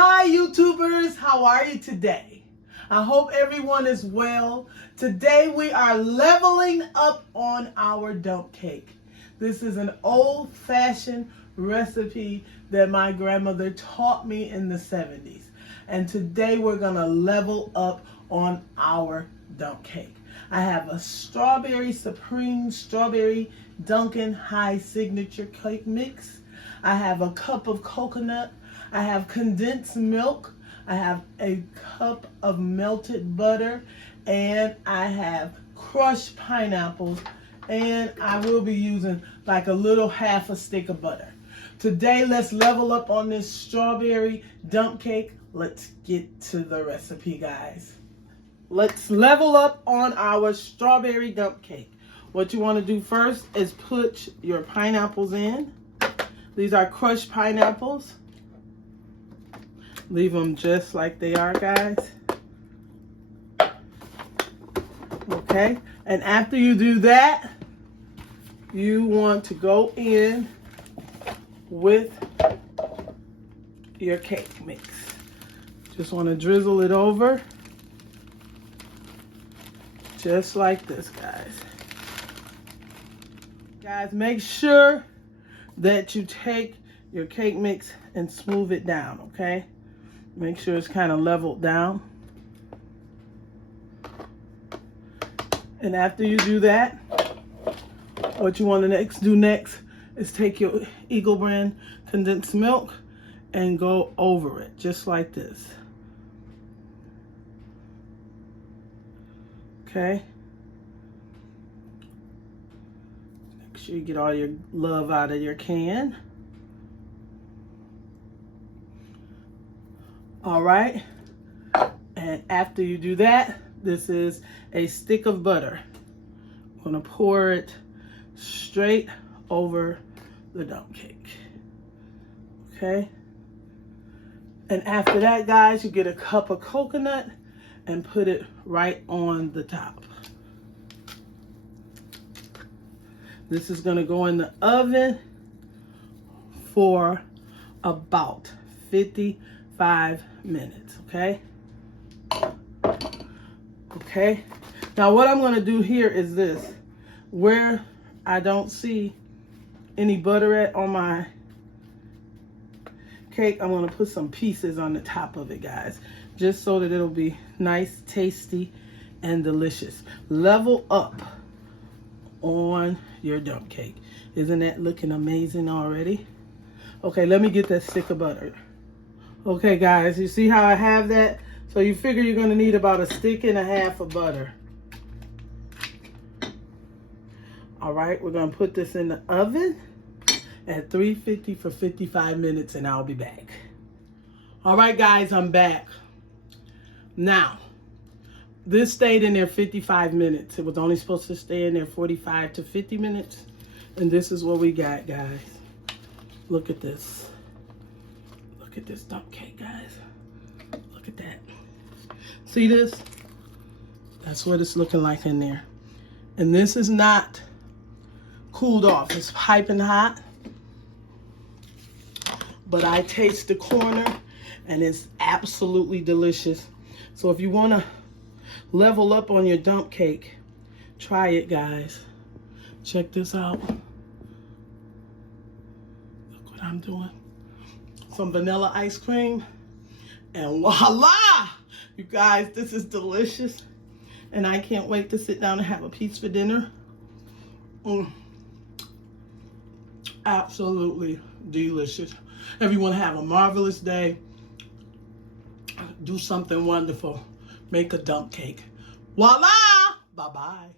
Hi YouTubers, how are you today? I hope everyone is well. Today we are leveling up on our dump cake. This is an old-fashioned recipe that my grandmother taught me in the 70s. And today we're gonna level up on our dump cake. I have a strawberry supreme strawberry Dunkin' High signature cake mix. I have a cup of coconut. I have condensed milk. I have a cup of melted butter, and I have crushed pineapples, and I will be using like a little half a stick of butter. Today, let's level up on this strawberry dump cake. Let's get to the recipe, guys. Let's level up on our strawberry dump cake. What you want to do first is put your pineapples in. These are crushed pineapples. Leave them just like they are, guys. Okay, and after you do that, you want to go in with your cake mix. Just want to drizzle it over. Just like this, guys. Guys, make sure that you take your cake mix and smooth it down, okay? Make sure it's kind of leveled down. And after you do that, what you want to do next is take your Eagle brand condensed milk and go over it, just like this. Okay? Make sure you get all your love out of your can. All right, and after you do that, this is a stick of butter. I'm gonna pour it straight over the dump cake. Okay, and after that, guys, you get a cup of coconut and put it right on the top. This is gonna go in the oven for about 55 minutes, okay? Okay, now what I'm gonna do here is this. Where I don't see any butter at on my cake, I'm gonna put some pieces on the top of it, guys, just so that it'll be nice, tasty, and delicious. Level up on your dump cake. Isn't that looking amazing already? Okay, let me get that stick of butter. Okay, guys, you see how I have that? So you figure you're going to need about a stick and a half of butter. All right, we're going to put this in the oven at 350 for 55 minutes, and I'll be back. All right, guys, I'm back. Now, this stayed in there 55 minutes. It was only supposed to stay in there 45 to 50 minutes. And this is what we got, guys. Look at this. Look at this dump cake, guys. Look at that. See this? That's what it's looking like in there. And this is not cooled off. It's piping hot. But I taste the corner and it's absolutely delicious. So if you want to level up on your dump cake, try it, guys. Check this out. Look what I'm doing. Some vanilla ice cream, and voila! You guys, this is delicious, and I can't wait to sit down and have a piece for dinner. Absolutely delicious. Everyone have a marvelous day. Do something wonderful. Make a dump cake. Voila! Bye-bye.